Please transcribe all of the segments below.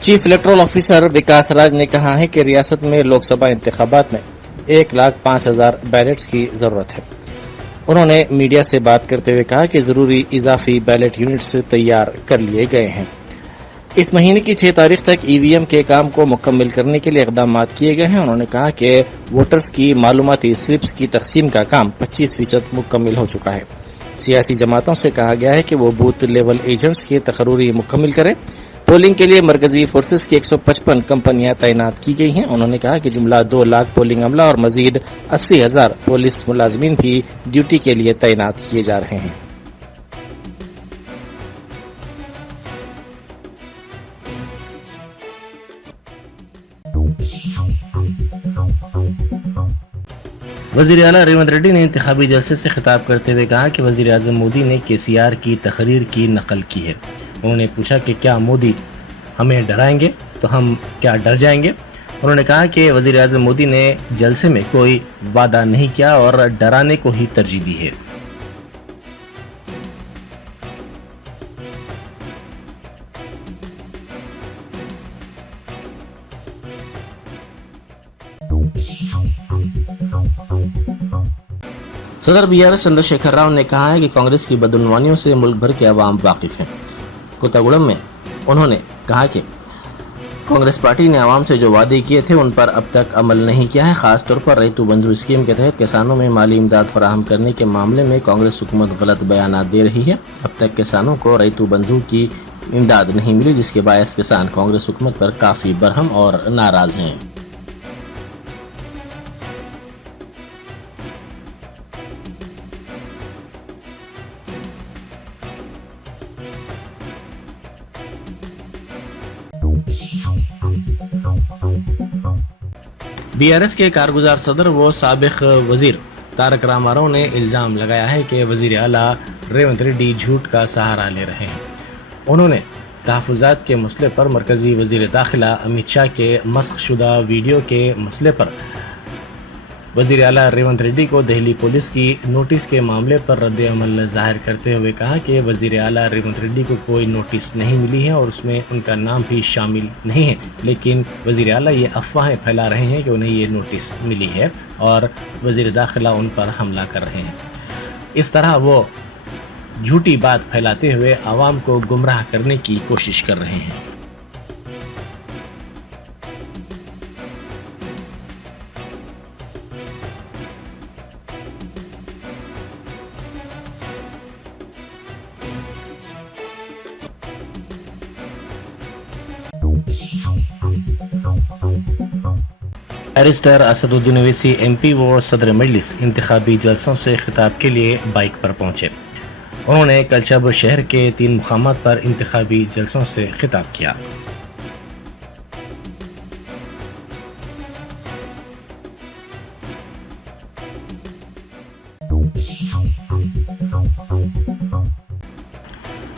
Chief electoral officer وکاس راج نے کہا ہے کہ ریاست میں لوک سبھا انتخابات میں 1,05,000 بیلٹس کی ضرورت ہے۔ انہوں نے میڈیا سے بات کرتے ہوئے کہا کہ ضروری اضافی بیلٹ یونٹس تیار کر لیے گئے ہیں۔ اس مہینے کی 6 تاریخ تک ای وی ایم کے کام کو مکمل کرنے کے لیے اقدامات کیے گئے ہیں۔ انہوں نے کہا کہ ووٹرز کی معلوماتی سلپس کی تقسیم کا کام 25% مکمل ہو چکا ہے۔ سیاسی جماعتوں سے کہا گیا ہے کہ وہ بوتھ لیول ایجنٹس کی تقرری مکمل کریں۔ پولنگ کے لیے مرکزی فورسز کی 155 کمپنیاں تعینات کی گئی ہیں۔ انہوں نے کہا کہ جملہ 2 لاکھ پولنگ عملہ اور مزید 80,000 پولیس ملازمین بھی ڈیوٹی کے لیے تعینات کیے جا رہے ہیں۔ وزیر اعلیٰ ریونت ریڈی نے انتخابی جلسے سے خطاب کرتے ہوئے کہا کہ وزیر اعظم مودی نے KCR کی تقریر کی نقل کی ہے۔ انہوں نے پوچھا کہ کیا مودی ہمیں ڈرائیں گے تو ہم کیا ڈر جائیں گے؟ انہوں نے کہا کہ وزیر اعظم مودی نے جلسے میں کوئی وعدہ نہیں کیا اور ڈرانے کو ہی ترجیح دی ہے۔ صدر BRS چندر شیکھر راؤ نے کہا ہے کہ کانگریس کی بدعنوانیوں سے ملک بھر کے عوام واقف ہیں۔ کوتاگوڑم میں انہوں نے کہا کہ کانگریس پارٹی نے عوام سے جو وعدے کیے تھے ان پر اب تک عمل نہیں کیا ہے۔ خاص طور پر ریتو بندھو اسکیم کے تحت کسانوں میں مالی امداد فراہم کرنے کے معاملے میں کانگریس حکومت غلط بیانات دے رہی ہے۔ اب تک کسانوں کو ریتو بندھو کی امداد نہیں ملی، جس کے باعث کسان کانگریس حکومت پر کافی برہم اور ناراض ہیں۔ BRS کے کارگزار صدر و سابق وزیر تارک راما راؤ نے الزام لگایا ہے کہ وزیر اعلیٰ ریونت ریڈی جھوٹ کا سہارا لے رہے ہیں۔ انہوں نے تحفظات کے مسئلے پر مرکزی وزیر داخلہ امت شاہ کے مسخ شدہ ویڈیو کے مسئلے پر وزیر اعلیٰ ریونت ریڈی کو دہلی پولیس کی نوٹس کے معاملے پر رد عمل ظاہر کرتے ہوئے کہا کہ وزیر اعلیٰ ریونت ریڈی کو کوئی نوٹس نہیں ملی ہے اور اس میں ان کا نام بھی شامل نہیں ہے، لیکن وزیر اعلیٰ یہ افواہیں پھیلا رہے ہیں کہ انہیں یہ نوٹس ملی ہے اور وزیر داخلہ ان پر حملہ کر رہے ہیں۔ اس طرح وہ جھوٹی بات پھیلاتے ہوئے عوام کو گمراہ کرنے کی کوشش کر رہے ہیں۔ بیرسٹر اسدالدین اویسی MP و صدر مجلس انتخابی جلسوں سے خطاب کے لیے بائک پر پہنچے۔ انہوں نے کل شب شہر کے 3 مقامات پر انتخابی جلسوں سے خطاب کیا۔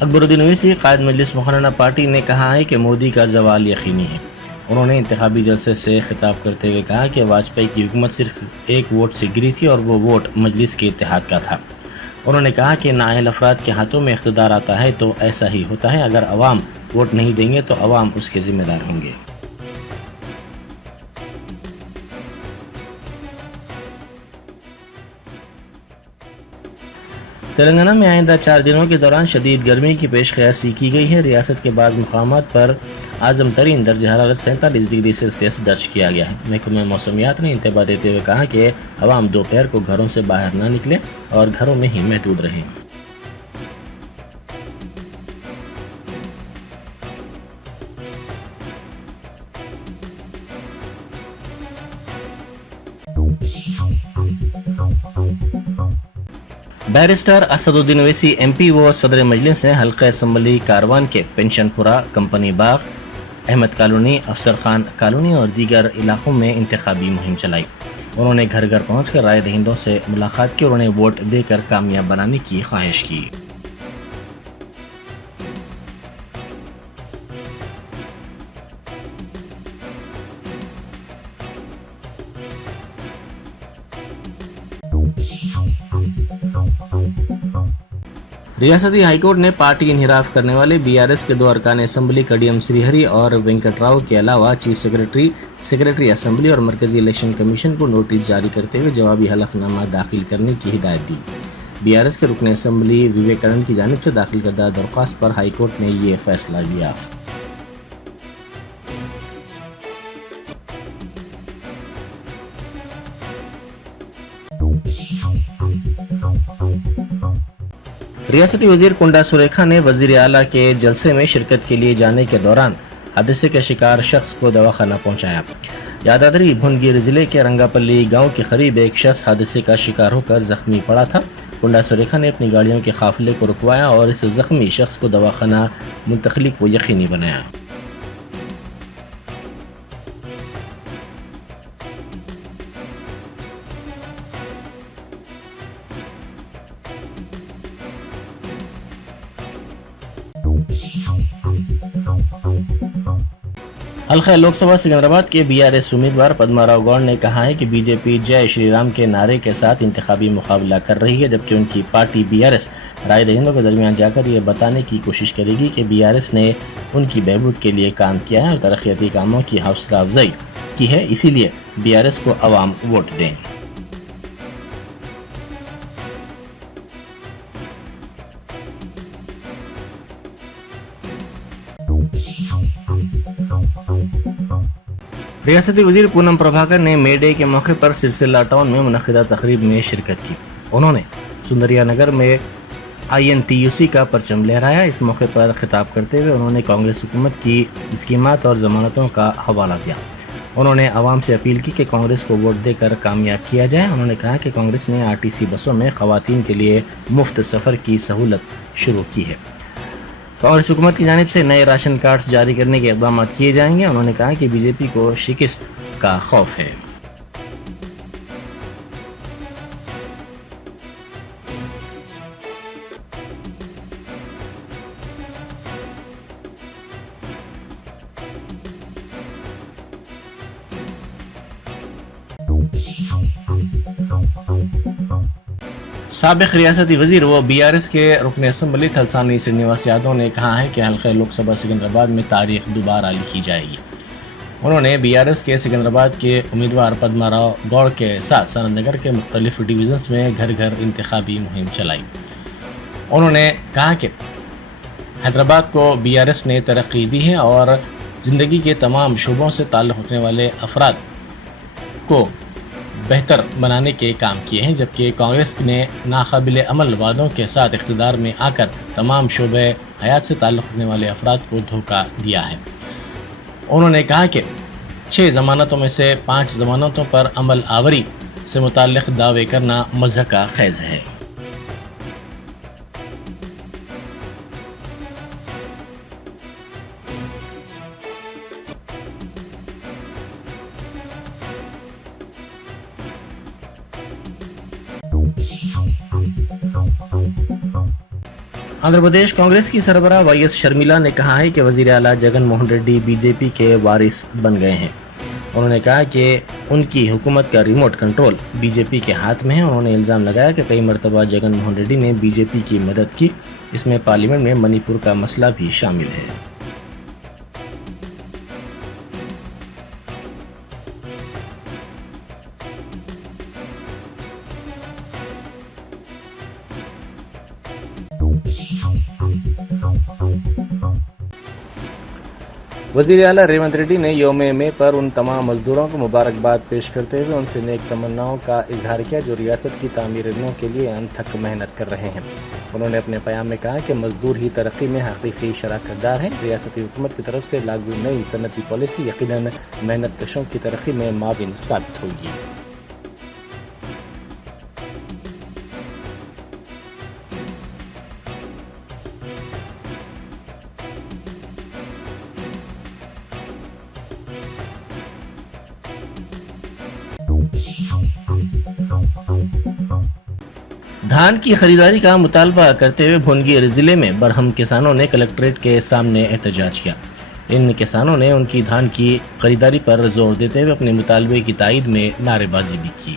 اکبر الدین اویسی قائد مجلس مقننہ پارٹی نے کہا ہے کہ مودی کا زوال یقینی ہے۔ انہوں نے انتخابی جلسے سے خطاب کرتے ہوئے کہا کہ واجپئی کی حکومت صرف 1 ووٹ سے گری تھی اور وہ ووٹ مجلس کے اتحاد کا تھا۔ انہوں نے کہا کہ نااہل افراد کے ہاتھوں میں اقتدار آتا ہے تو ایسا ہی ہوتا ہے، اگر عوام ووٹ نہیں دیں گے تو عوام اس کے ذمہ دار ہوں گے۔ تلنگانہ میں آئندہ 4 دنوں کے دوران شدید گرمی کی پیش قیاسی کی گئی ہے۔ ریاست کے بعض مقامات پر اعظم ترین درجہ حرارت 47 ڈگری سیلسیس درج کیا گیا ہے۔ محکمہ موسمیات نے انتباہ دیتے ہوئے کہا کہ عوام دوپہر کو گھروں سے باہر نہ نکلیں اور گھروں میں ہی محدود رہیں۔ بیرسٹر اسدالدین اویسی MP و صدر مجلس نے حلقہ اسمبلی کاروان کے پنشن پورہ، کمپنی باغ، احمد کالونی، افسر خان کالونی اور دیگر علاقوں میں انتخابی مہم چلائی۔ انہوں نے گھر گھر پہنچ کر رائے دہندوں سے ملاقات کی اور انہیں ووٹ دے کر کامیاب بنانے کی خواہش کی۔ ریاستی ہائی کورٹ نے پارٹی انحراف کرنے والے BRS کے 2 ارکان اسمبلی کڈیم سری ہری اور وینکٹ راؤ کے علاوہ چیف سیکرٹری اسمبلی اور مرکزی الیکشن کمیشن کو نوٹس جاری کرتے ہوئے جوابی حلف نامہ داخل کرنے کی ہدایت دی۔ BRS کے رکن اسمبلی وویکانند کی جانب سے داخل کردہ درخواست پر ہائی کورٹ نے یہ فیصلہ دیا۔ ریاستی وزیر کنڈا سریکھا نے وزیر اعلیٰ کے جلسے میں شرکت کے لیے جانے کے دوران حادثے کے شکار شخص کو دواخانہ پہنچایا۔ یادادری بھونگیر ضلع کے رنگاپلی گاؤں کے قریب ایک شخص حادثے کا شکار ہو کر زخمی پڑا تھا۔ کنڈا سریکھا نے اپنی گاڑیوں کے قافلے کو رکوایا اور اس زخمی شخص کو دواخانہ منتقلی کو یقینی بنایا۔ حلقہ لوک سبھا سکندرآباد کے BRS امیدوار پدما راؤ گوڑ نے کہا ہے کہ BJP جے شری رام کے نعرے کے ساتھ انتخابی مقابلہ کر رہی ہے، جبکہ ان کی پارٹی BRS رائے دہندوں کے درمیان جا کر یہ بتانے کی کوشش کرے گی کہ BRS نے ان کی بہبود کے لیے کام کیا ہے اور ترقیاتی کاموں کی حوصلہ افزائی کی ہے، اسی لیے BRS کو عوام ووٹ دیں۔ ریاستی وزیر پونم پربھاکر نے مے ڈے کے موقع پر سلسلہ ٹاؤن میں منعقدہ تقریب میں شرکت کی۔ انہوں نے سندریا نگر میں INTUC کا پرچم لہرایا۔ اس موقع پر خطاب کرتے ہوئے انہوں نے کانگریس حکومت کی اسکیمات اور ضمانتوں کا حوالہ دیا۔ انہوں نے عوام سے اپیل کی کہ کانگریس کو ووٹ دے کر کامیاب کیا جائے۔ انہوں نے کہا کہ کانگریس نے RTC بسوں میں خواتین کے لیے مفت سفر کی سہولت شروع کی ہے۔ کانگریس حکومت کی جانب سے نئے راشن کارڈز جاری کرنے کے اقدامات کیے جائیں گے۔ انہوں نے کہا کہ BJP کو شکست کا خوف ہے۔ سابق ریاستی وزیر و BRS کے رکن اسمبلی تھلسانی سرینیواس یادو نے کہا ہے کہ حلقہ لوک سبھا سکندرآباد میں تاریخ دوبارہ لکھی جائے گی۔ انہوں نے BRS کے سکندرآباد کے امیدوار پدما راؤ گوڑ کے ساتھ سنت نگر کے مختلف ڈویژنز میں گھر گھر انتخابی مہم چلائی۔ انہوں نے کہا کہ حیدرآباد کو BRS نے ترقی دی ہے اور زندگی کے تمام شعبوں سے تعلق رکھنے والے افراد کو بہتر بنانے کے کام کیے ہیں، جبکہ کانگریس نے ناقابل عمل وعدوں کے ساتھ اقتدار میں آ کر تمام شعبے حیات سے تعلق رکھنے والے افراد کو دھوکہ دیا ہے۔ انہوں نے کہا کہ 6 ضمانتوں میں سے 5 ضمانتوں پر عمل آوری سے متعلق دعوے کرنا مضحکہ خیز ہے۔ آندھرا پردیش کانگریس کی سربراہ YS شرمیلا نے کہا ہے کہ وزیر اعلیٰ جگن موہن ریڈی BJP کے وارث بن گئے ہیں۔ انہوں نے کہا کہ ان کی حکومت کا ریموٹ کنٹرول BJP کے ہاتھ میں ہے۔ انہوں نے الزام لگایا کہ کئی مرتبہ جگن موہن ریڈی نے BJP کی مدد کی، اس میں پارلیمنٹ میں منی پور کا مسئلہ بھی شامل ہے۔ وزیر اعلیٰ ریونت ریڈی نے یوم مے پر ان تمام مزدوروں کو مبارکباد پیش کرتے ہوئے ان سے نیک تمناؤں کا اظہار کیا جو ریاست کی تعمیروں کے لیے انتھک محنت کر رہے ہیں۔ انہوں نے اپنے پیام میں کہا کہ مزدور ہی ترقی میں حقیقی شراکت دار ہیں۔ ریاستی حکومت کی طرف سے لاگو نئی صنعتی پالیسی یقیناً محنت کشوں کی ترقی میں معاون ثابت ہوگی۔ دھان کی خریداری کا مطالبہ کرتے ہوئے بھونگیر ضلع میں برہم کسانوں نے کلکٹریٹ کے سامنے احتجاج کیا۔ ان کسانوں نے ان کی دھان کی خریداری پر زور دیتے ہوئے اپنے مطالبے کی تائید میں نعرے بازی بھی کی۔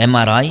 MRI,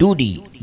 2D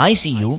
ICU